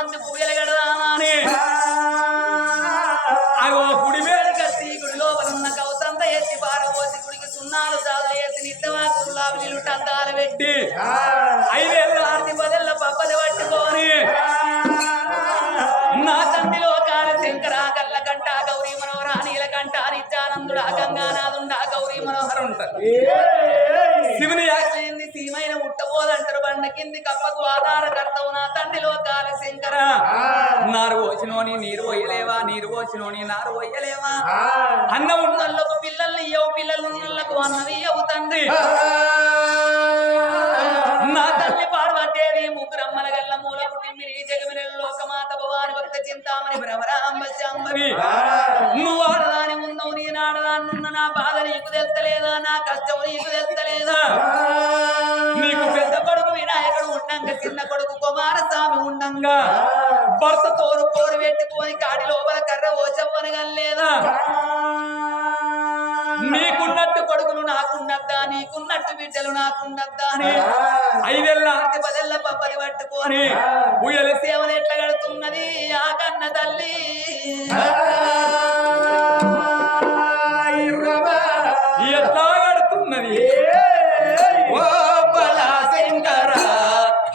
మంది పూజలు కడదామని అగో గుడి వేడి కట్టి గుడి లోపల ఉన్న కౌసంత ఎత్తి పారబోసి గుడికి సున్నాలు సాగులు ఎత్తి నిత్యమా గురులాభిలు టంటాలు పెట్టి 5 ఏళ్ళ ఆర్తి 10 ఏళ్ళ పప్పది పట్టుకొని నా తండ్రిలో కాని శంకర కళ్ళకంట గౌరీ మనోహర నీలకంఠ నిత్యానందుడా గంగానాథుండా గౌరీ మనోహర్ ఉంటారు శివుని యాజ్ఞయింది సీమైన ఉట్టబోదంటారు బండ కింది కప్పకు ఆధారకర్తవు నా తండ్రిలో కాని శంకర నారు పోసినోని నీరు పోయలేవా నీరు పోసినోని నారు పోయలేవా అన్న ఉన్నోళ్ళకు పిల్లల్ని ఇయ్యవు పిల్లలు ఉన్నోళ్ళకు అన్నవి ఇయ్యవు తండ్రి నా తల్లి పార్వతీదేవి ముగ్గురమ్మల గల్ల మూల పుట్టింది జగమిని లోకమాత భవాని భక్త చింతామణి భ్రమరాంబ శాంభవి నువ్వు ఆడదాని ఉన్నావు నేను ఆడదాన్నున్న నా బాధ నీకు తెలుస్తలేదా నా కష్టం నీకు తెలుస్తలేదా నీకు పెద్ద కొడుకు వినాయకుడు ఉండంగా చిన్న కొడుకు కుమారస్వామి ఉండంగా భర్త తోరు కోరు పెట్టుకొని కాడి లోపల కర్ర ఓచవ్వనగా లేదా నీకున్నట్టు కొడుకులు నాకున్నద్దా నీకున్నట్టు బిడ్డలు నాకున్నద్దా అని 5 ఏళ్ళ ఆర్తి 10 ఏళ్ళ పప్పది పట్టుకొని ఉయ్యల సేవలు ఎట్లా గడుతున్నది ఆ కన్న తల్లి ఎట్లా గడుతున్నది ఓ బలా శంకర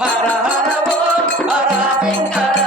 హర హర ఓ హర శంకర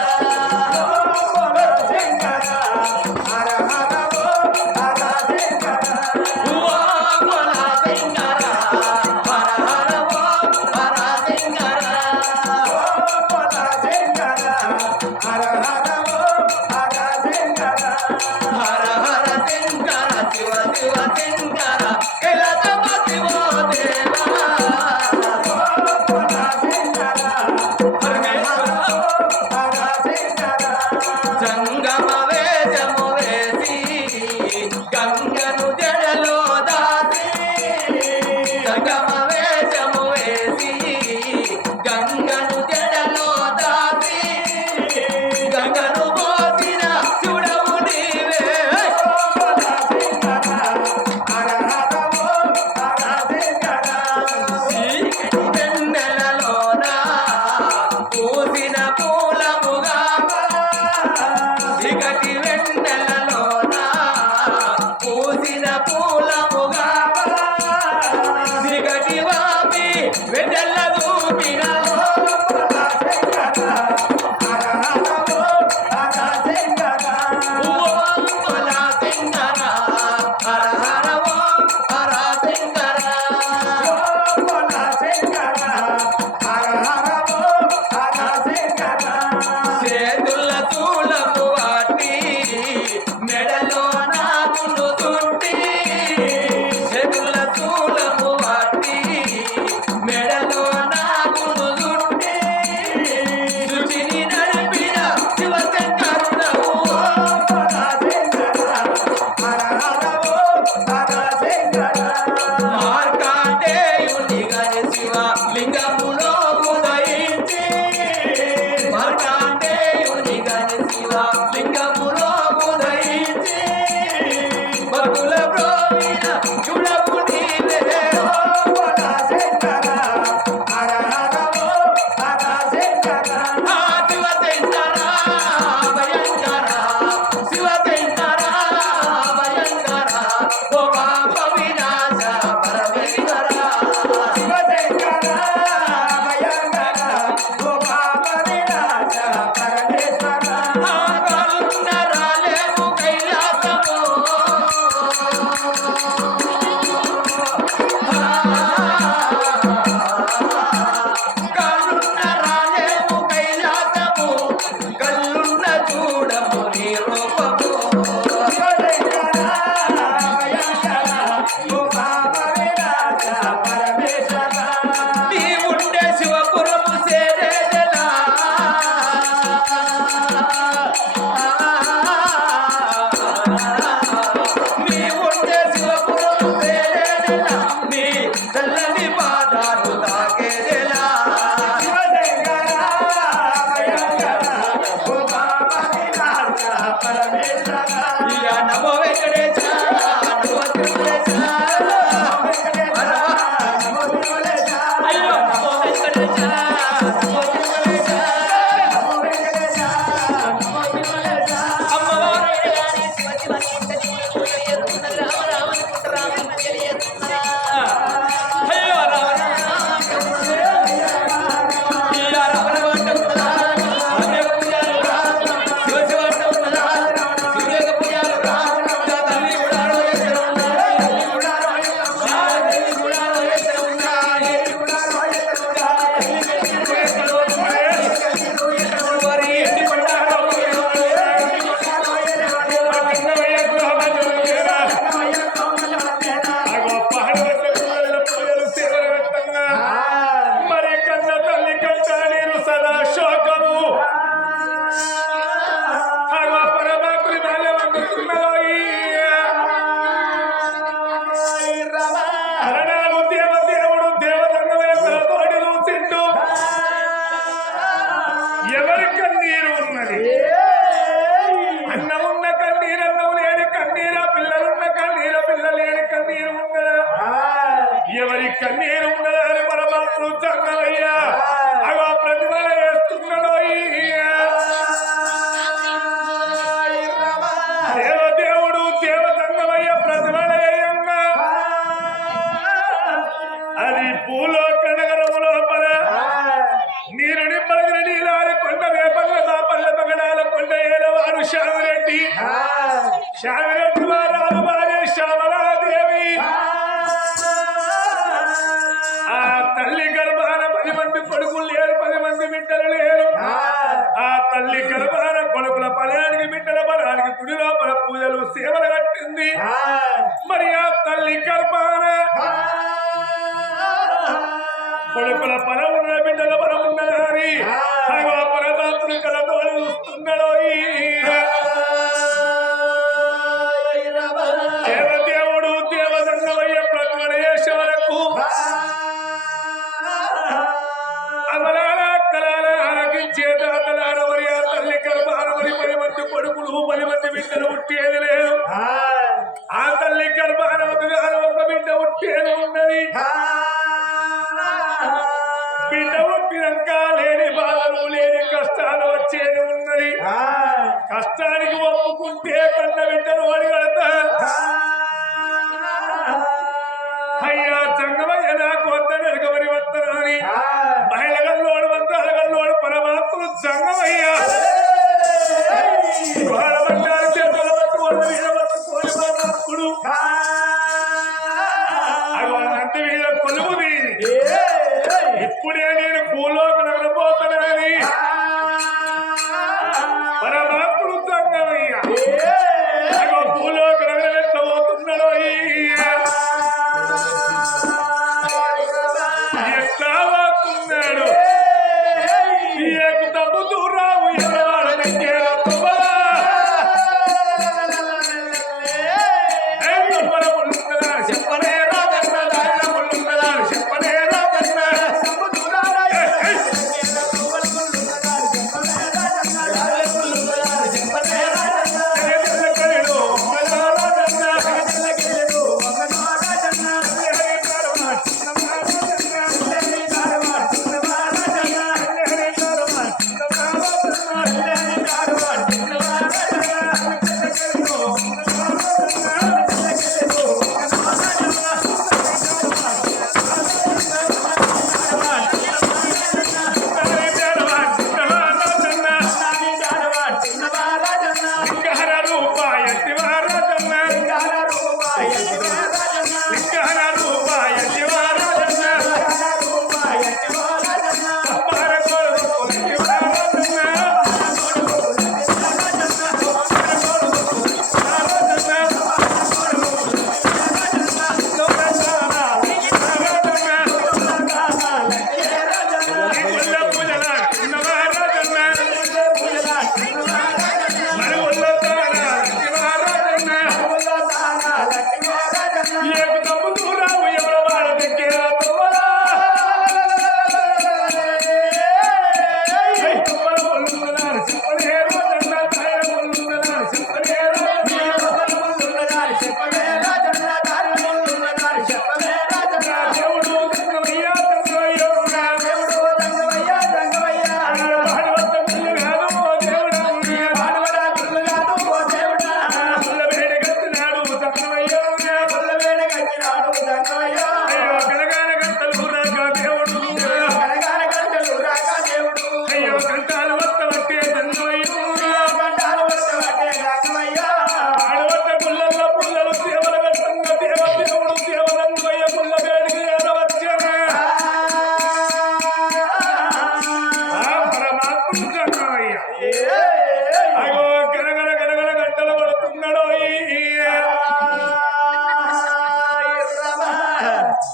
మెడలో నాగులు తుట్టి కన్నీరు ఉన్నది. అన్నం ఉన్న కన్నీరు, అన్నం లేని కన్నీరు, పిల్లలున్న కన్నీరు, పిల్లలు లేని కన్నీరు ఉన్నదా? ఎవరి కన్నీరు ఉన్నదా అని పరమాత్ముడు చక్కవయ్యా అగో ప్రతిభల వేస్తున్నాడు. దేవదేవుడు దేవతంగమయ్య ప్రతిభలయ్యంగా అది భూలోక నగరము లోపల నీరు నింపలగిన నీలారి కొండ వేపల్ల దాపల్ల పగడాల కొండ ఏలవారు శామిరెడ్డి వారాలు భార్య శ్యామలాదేవి ఆ తల్లి గర్భాన 10 మంది కొడుకులు లేరు, 10 మంది బిడ్డలు లేరు. ఆ తల్లి గర్భాన కొడుకుల బలానికి బిడ్డల బలానికి గుడి లోపల పూజలు సేవలు కట్టింది. మరి ఆ తల్లి గర్భాన కొడుకుల బలం ఉన్న బిడ్డల బలం ఉన్నదని పరమాత్మ కలతో చూస్తున్నాడు. దేవదేవుడు దేవదంగమయ్య ప్రతిమల చేసే వరకు అమలాల కళాల ఆలకించే దాతలాడ మరి ఆ తల్లి గర్భాన మరి 10 మంది కొడుకులు 10 మంది బిడ్డలు ఉట్టేది లేదు. ఆ తల్లి గర్భాన ఒక బిడ్డ ఉట్టేది ఉన్నది. బిడ్డ ఉట్టినాక లేని బాధలు లేని కష్టాలు వచ్చేది ఉన్నది. కష్టానికి ఒప్పుకుంటే కన్న బిడ్డను అడిగడతా అయ్యా చంగమయ్య నాకు వద్ద నెరగమని వస్తానని మహిళగల్లోడు మంత్రాలగల్లోడు పరమాత్మ చంగమయ్య వాళ్ళ చేతులు పట్టుకోడు మీద పట్టుకోని పరమాత్ముడు అంత మీద కొలువు మీది. ఇప్పుడే నేను భూలోక నగరపోతానని పరమాత్ముడు చంగమయ్య భూలోక నగరం ఎట్లా పోతున్నాడో ఎట్లా పోతున్నాడు. తప్పు దూరావు చెప్పనే రాదన్నా చెప్పనే రాదన్నా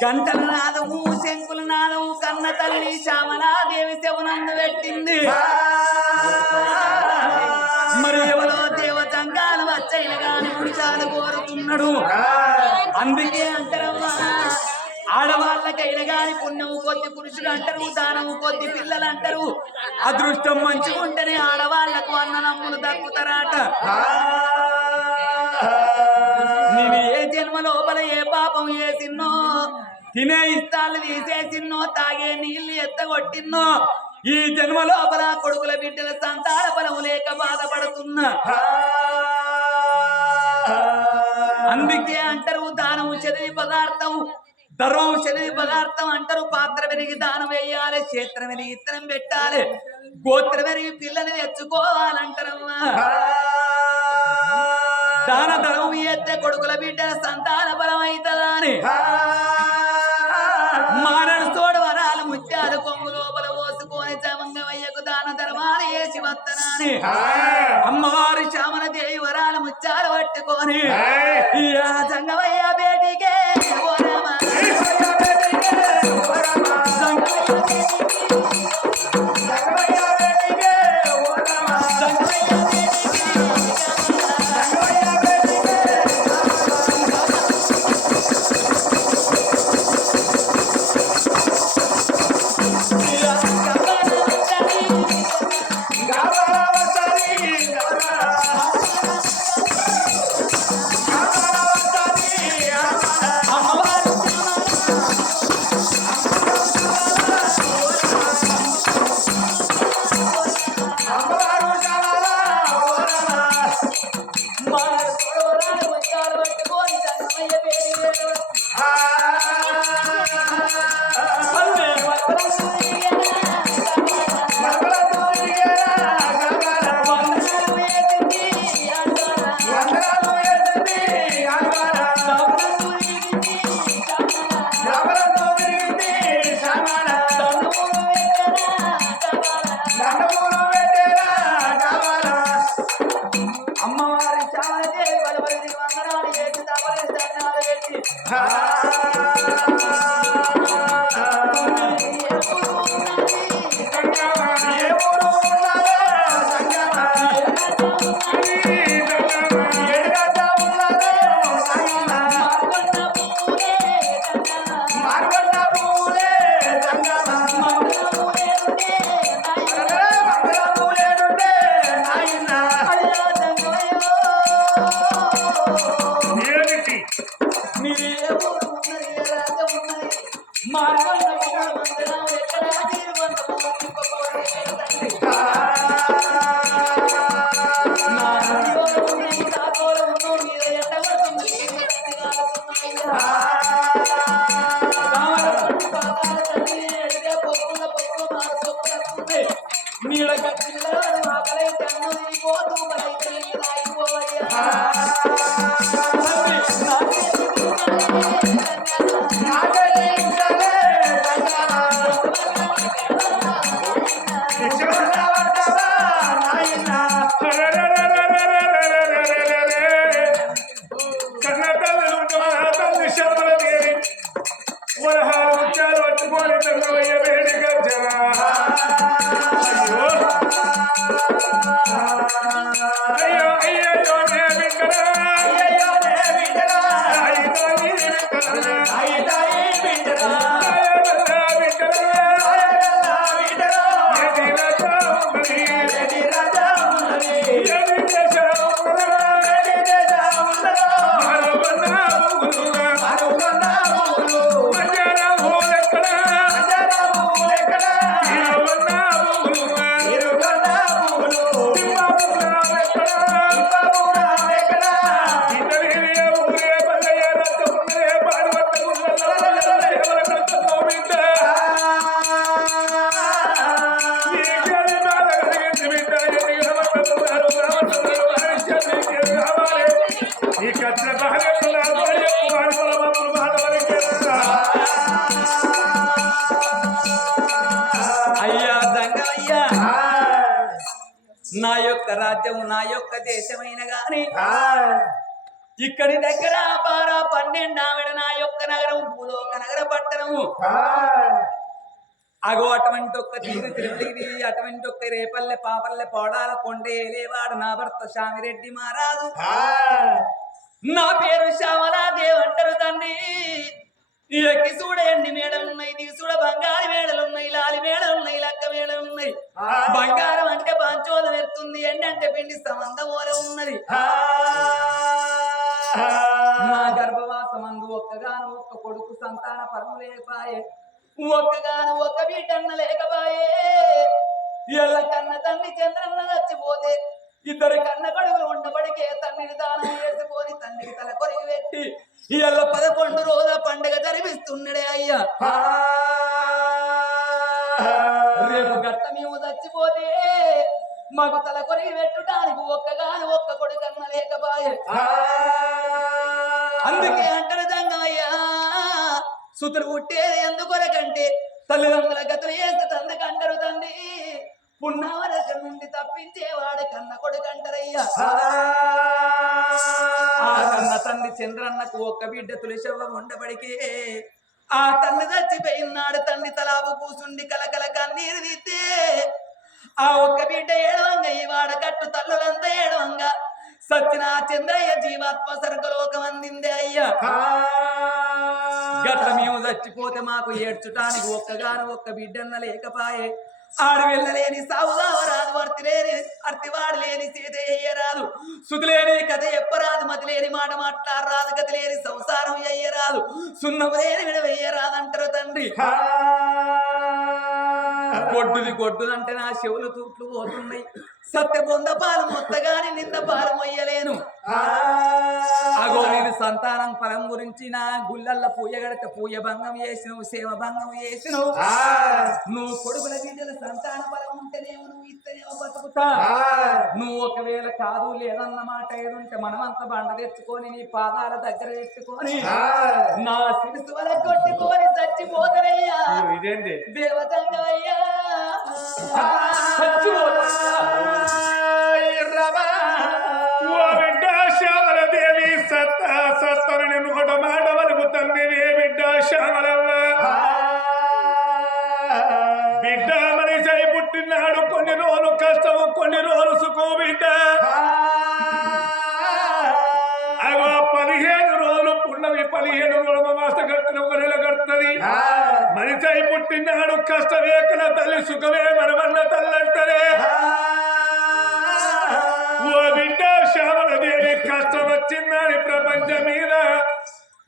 గంటల నాదము శంకుల నాదము కన్న తల్లి శ్యామలాదేవి శవనందు పెట్టింది. మరి ఎవరో దేవతంగాలు వచ్చైన గాని ఉంచాలు కోరుతున్నాడు. అందుకే అంటారమ్మా ఆడవాళ్ళకైనా గాని పుణ్యము కొద్ది పురుషులు అంటారు, దానము కొద్ది పిల్లలు అంటారు. అదృష్టం మంచిగా ఉంటేనే ఆడవాళ్లకు అన్నదమ్ములు దక్కుతారట. నేను ఏ జన్మ లోపల ఏ పాపం చేసిన్నో, తినే ఇష్టాలు తీసేసిన్నో, తాగే నీళ్లు ఎత్తగొట్టిన్నో, ఈ జన్మ లోపల కొడుకుల బిడ్డల సంతాన బలము లేక బాధపడుతున్నా. అందుకే అంటారు దానం చదివి పదార్థం, ధర్మం చదివి పదార్థం అంటారు. పాత్ర పెరిగి దానం వేయాలి, క్షేత్రం పెరిగి ఇత్తనం పెట్టాలి, గోత్రం పెరిగి పిల్లని తెచ్చుకోవాలంటారమ్మా. దాన ధర్మం ఎత్తే కొడుకుల బిడ్డల సంతాన బలం అవుతుందా అని మానడు తోడు వరాలు ముత్యాలు కొంగు లోపల పోసుకొని చమంగమయ్యకు దాన ధర్మాలు వేసి వత్తనాని అమ్మవారి శ్యామల దేవి వరాలు ముత్యాలు పట్టుకొని సంగమయ్య బేటికే నా యొక్క రాజ్యము నా యొక్క దేశమైన గాని ఇక్కడి దగ్గర పార 12 ఆవిడ నా యొక్క నగరం భూలోక నగర పట్టణము అగో అటువంటి ఒక్క తీరు తిరుపతి అటువంటి ఒక్క రేపల్లె పాపల్లె పోడాల కొండే లేవాడు నా భర్త శామిరెడ్డి మహారాజు నా పేరు శ్యామలాదేవి అంటారు తండ్రి ఈ ఎక్కి చూడ ఎండి మేడలున్నాయి, దిగి చూడ బంగారు మేడలున్నాయి, లాలి మేడలున్నాయి, లక్క మేడలున్నాయి. బంగారం అంటే బాంచోదం ఎత్తుంది, ఎండి అంటే పిండి సంబంధం ఓలే ఉన్నది. మా గర్భవాసమందు ఒక్కగాను ఒక్క కొడుకు సంతాన పరము లేకపాయే, ఒక్కగాను ఒక్క బిడ్డన్న లేకపాయే. ఎల్ల కన్న తల్లి చంద్రన్న చచ్చిపోతే ఇద్దరు కన్న కొడుకులు ఉండబడికే తల్లిని దానం చేసుకొని తండ్రికి తల కొరిగి పెట్టి ఇళ్ళ 11 రోజుల పండుగ జరిపిస్తున్నాడే అయ్యా. రేపు గట్ట మేము చచ్చిపోతే మాకు తల కొరిగి పెట్టుటానికి ఒక్కగాని ఒక్క కొడుకన్న లేకపాయే. అందుకే అంటారు జంగమయ్యా, సుతులు పుట్టేది ఎందుకొరకంటే తల్లిదండ్రుల గతులు చేస్తే తందుకంటారు తండ్రి, పున్నావరక నుండి తప్పించేవాడు కన్న కొడుకంటారయ్యా. ఆ కన్న తండ్రి చంద్రన్నకు ఒక్క బిడ్డ తులసవ్వ ఉండబడికే ఆ తల్లి చచ్చిపోయినాడు. తండ్రి తలాపు కూసుండి కలకల కన్నీరు తీస్తే ఆ ఒక్క బిడ్డ ఏడవంగా ఈ వాడ కట్టు తల్లులంతా ఏడవంగా సచ్చిన చంద్రయ్య జీవాత్మ స్వర్గలోకం అందిందే అయ్యా. గట్ల మేము చచ్చిపోతే మాకు ఏడ్చుటానికి ఒక్కగాను ఒక్క బిడ్డన్న లేకపాయే. ఆడు వెళ్ళలేని సావుదావరాదు, అర్తివాడు లేని సీత అయ్యరాదు, సుతి లేని కథ ఎప్పరాదు, మతి లేని మాట మాట్లాడరాదు, గతి లేని సంసారం అయ్యరాదు, సున్నము లేని విడవయ్యరాదు అంటారు తండ్రి. గొడ్డుదంటే నా చెవులు తూట్లు పోతున్నాయి, సత్య బొంద పాలు మొత్తగాని నింద పాలు మొయ్యలేను. అగో నేను సంతానం ఫలం గురించి నా గుళ్ళల్ల పూయ గడితే పూయ భంగం చేసినవు, సేవ భంగం చేసినవు. నువ్వు కొడుకుల బిడ్డల సంతాన ఫలం ఉంటేనేమో నువ్వు ఇస్తేనేమో బతుకుతా. నువ్వు ఒకవేళ కాదు లేదన్న మాట ఏదుంటే మనమంతా బండ తెచ్చుకొని నీ పాదాల దగ్గర పెట్టుకొని నా సిరుసు వల కొట్టుకొని చచ్చిపోతానయ్యా. ఇదేంటి దేవతంగా అయ్యా శ్యామలదేవి సత్తని నోట మాట వరకు తండ్రి బిడ్డ శ్యామలవ్వ. బిడ్డ మనిషి పుట్టినాడు, కొన్ని రోజులు కష్టము కొన్ని రోజులు సుఖం బిడ్డ. అగో 15 రోజులు పున్నమి, 15 రోజులు మాస కట్టిన ఒక నెల కడుతుంది. మనిషి పుట్టినాడు కష్టమే కల తల్లి సుఖమే మనమన్న తల్లంటరే. ఓ బిడ్డ శ్యామలదేవి కష్టం వచ్చిందని ప్రపంచం మీద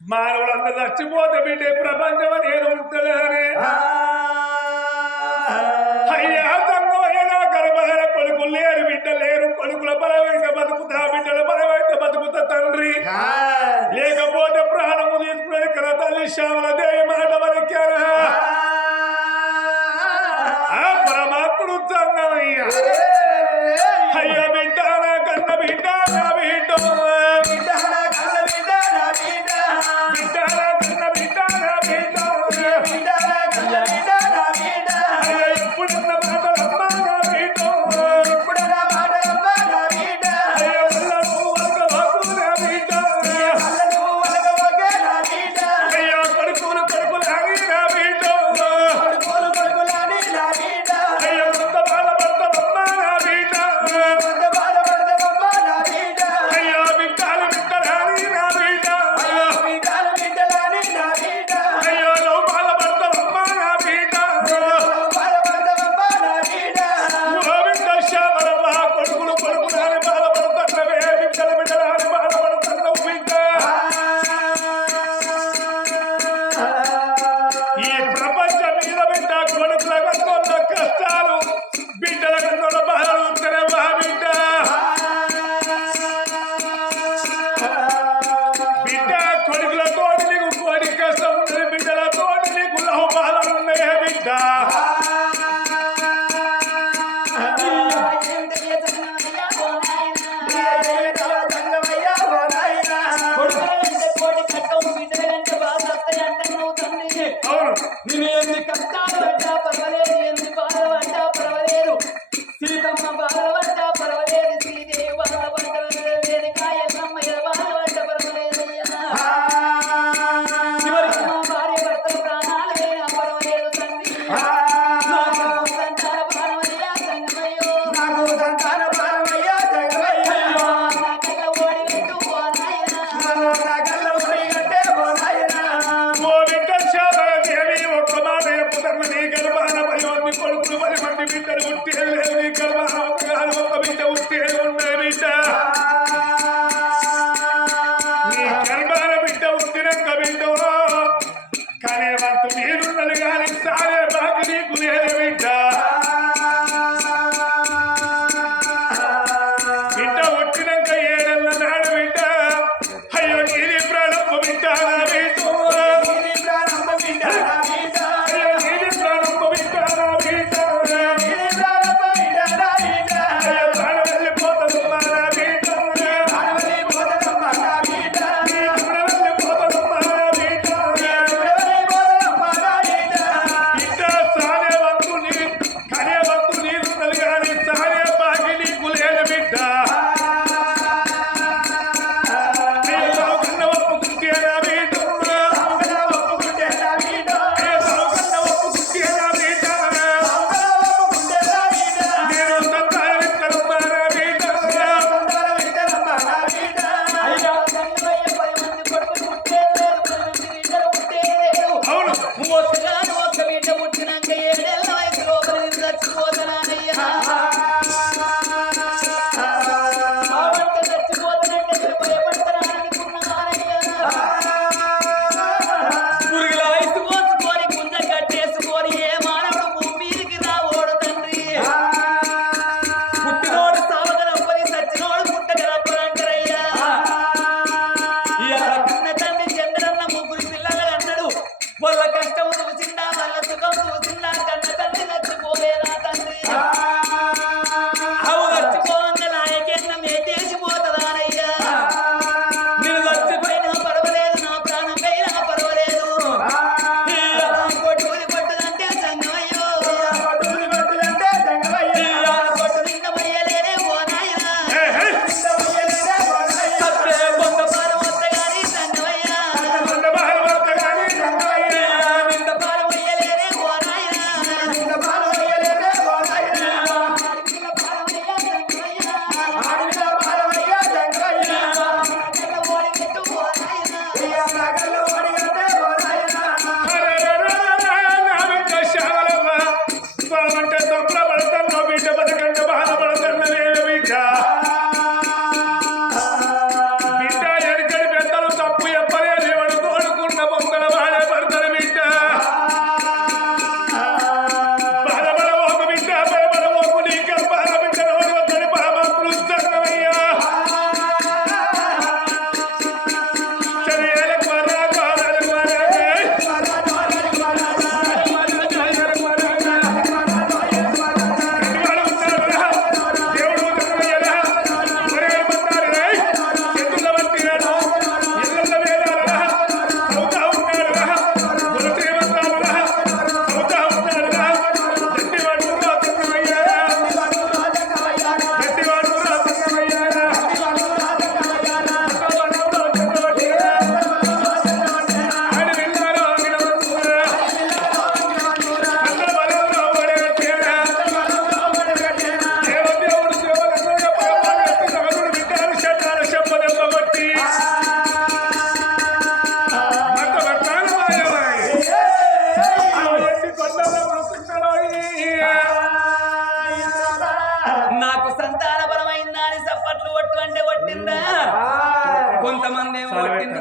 మానవులంతా చచ్చిపోతే బిడ్డ ప్రపంచం అనేది ఉంటుందని. అయ్యా సంగమయ్యా గర్భాల కొడుకులు లేరు, బిడ్డ లేరు, కొడుకుల బలమైతే బతుకుతా, బిడ్డల బలమైతే బతుకుతా తండ్రి. లేకపోతే ప్రాణము తీసుకుని కల తల్లి శ్యామలదేవి మాట వరకారా పరమాత్ముడు సంగమయ్య. అయ్యా బిడ్డ నా కన్న బిడ్డ నా బిడ్డ, బిడ్డ నా కన్న బిడ్డ నా బిడ్డ, బిడ్డ నా కన్న బిడ్డ నా బిడ్డ, బిడ్డ నా కన్న బిడ్డ నా బిడ్డ. అయ్యా ఇప్పుడున్న మాటలమ్మ నా బిడ్డ, ఇప్పుడున్న మాటలమ్మ నా బిడ్డ. అయ్యా వల్లను వలగవకు నా బిడ్డ, వల్లను వలగవకే నా బిడ్డ. అయ్యా కొడుకులు కొడుకులాని నా బిడ్డ, కొడుకులు కొడుకులాని నా బిడ్డ. అయ్యా కొత్త బాల పడతవమ్మ నా బిడ్డ, కొత్త బాల పడతవమ్మ నా బిడ్డ. అయ్యా బిడ్డలు బిడ్డలాని నా బిడ్డ, అయ్యా బిడ్డలు బిడ్డలాని నా బిడ్డ. అయ్యా నువ్వు బాల పడతవమ్మ నా బిడ్డ, నువ్వు బాల పడతవమ్మ నా బిడ్డ. ఓ బిడ్డ శ్యామలవ్వ కొడుకులు కొడుకులాని బాధపడుతున్నవే, బిడ్డల బిడ్డలాని బాధపడుతున్నావు బిడ్డ. ఈ ప్రపంచం మీద బిడ్డ కొడుకుల కన్నుల కష్టాలు, బిడ్డల కన్నుల బాధలు ఉంటేనేవా బిడ్డ. బిడ్డ కొడుకులతో నీకు కోడి కష్టం ఉన్నది, బిడ్డలతో నీకు లహు బాధలు ఉన్నాయే బిడ్డ. అవును నేను ఎన్ని కష్టాలు పడ్డా పర్వాలేదు, ఎన్ని బాధలు పడ్డా పర్వాలేదు, సీతమ్మ బాధలు పడ్డా పర్వాలేదు, శ్రీదేవి బాధలు పడ్డా పర్వాలేదు, కాయమ్మ బాధలు పడ్డా పర్వాలేదు అయ్యా. చివరికి మా భార్య భర్తలు ప్రాణాలు అయినా పర్వాలేదు తండ్రి. నాకు సంతాన భారమయ్యా సంగమయ్యో, నాకు సంతాన భారమయ్యా సంగమయ్యో. నా కళ్ళ ఓడి కట్టు ఓ నాయనా, నా కళ్ళ ఓడి కట్టే ఓ నాయనా. ఓ బిడ్డ బిడ్డ ఉట్టేది ఉన్నది బిడ్డ నీ గర్భాల బిడ్డ ఉట్టినాక బిడ్డ కానీ వంతు నీరున్నది కానీ సారే బాకి నీకు లేదు బిడ్డ బిడ్డ ఉట్టినాక ఏడెళ్ళ నాడు బిడ్డ అయ్యో నీది ప్రాణం బిడ్డ నా బిడ్డ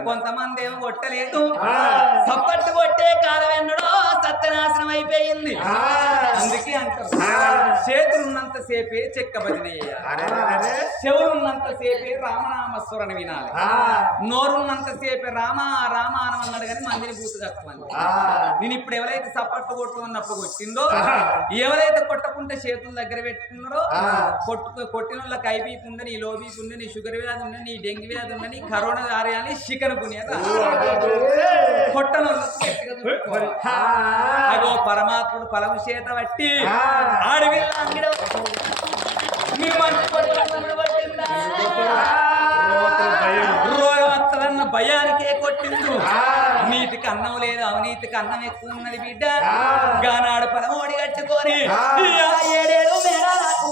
కొంతమంది ఏమో కొట్టలేదు. సప్పట్టు కొట్టే కాలం ఎన్నడో సత్యనాశనం అయిపోయింది. అందుకే అంటారు చేతులున్నంత సేపే చెక్క భజన చేయాలి, చెవులున్నంత సేపే రామనామస్వరణ వినాలి, నోరున్నంత సేపే రామ రామ అని అన్నాడు కానీ మందిని బూతు కట్టుకోండి. నేను ఇప్పుడు ఎవరైతే సప్పట్లు కొట్టుకున్నప్పుడు కొట్టిందో, ఎవరైతే కొట్టకుంటే చేతుల దగ్గర పెట్టుకున్నారో కొట్టిన వాళ్ళకి ఐబీపీ ఉందని, ఈ లోబీపీ ఉంది, నీ షుగర్ వ్యాధి ఉంది, నీ డెంగ్యూ వ్యాధి ఉంది, నీ కరోనా దారియాలి చికెన్ పుణ్యత కొట్టను అగో పరమాత్ముడు ఫలము చేత బట్టి ఆడవి రోగం వస్తుందన్న భయానికే కొట్టిండు. నీతికి అన్నం లేదు, అవినీతికి అన్నం ఎక్కువ ఉన్నది బిడ్డ. గానాడు పరమోడి కట్టుకొని 7 మేడాలకు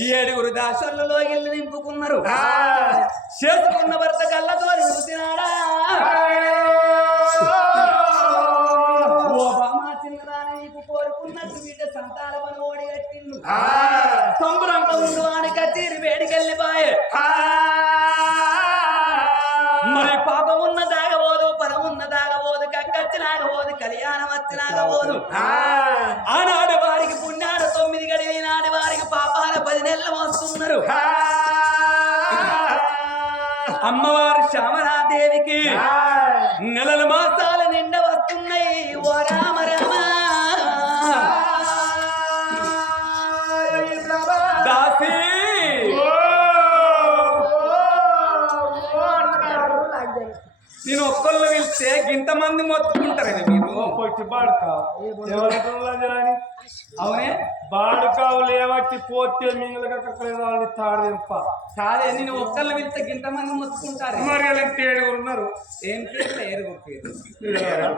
ఈ 7 దాసల్లో ఇల్లు నింపుకున్నారు చేసుకున్న భర్త కళ్ళతో చూసినాడా ఓ బామా చిన్నదాని నీకు కోరుకున్నట్టు బిడ్డ సంతానమని ఓడి కట్టిండు సంబరంగా ఉండు అని కచేరి వేడికెళ్ళిపాయే మరి పాపం ఉన్న దాగబోదు పరం ఉన్న దాగబోదు కక్కచ్చినాగబోదు కళ్యాణం వచ్చినాగబోదు ఆనాడు వారికి పుణ్యాడు 9 గడివి నాడు వారికి పాపాల 10 నెలలు వస్తున్నారు అమ్మవారు శ్యామలాదేవికి నెలల మాసాల నిండా వస్తున్నాయి ఓ రామ రామ దాసి నేను ఒక్కళ్ళు వెళ్తే ఇంతమంది మొత్తుకుంటారు మీరు పొచ్చి బాడుకా అవునే బాడుకావు లేవట్టి పోతే మింగలగా తాడింప కాదే నేను ఒక్కళ్ళు వెళ్తే ఇంతమంది మొత్తుకుంటారు మరి అలాంటి 7 ఉన్నారు ఏం పేరు ఏరుగురు పేరు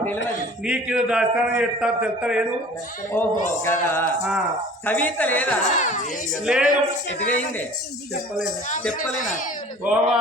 తెలియదు నీకు ఇది దాస్తాను చెప్తా తెలుస్తలేదు ఓహో కదా కవిత లేదా లేదు ఎటువైందే చెప్పలేదు చెప్పలేనా బావా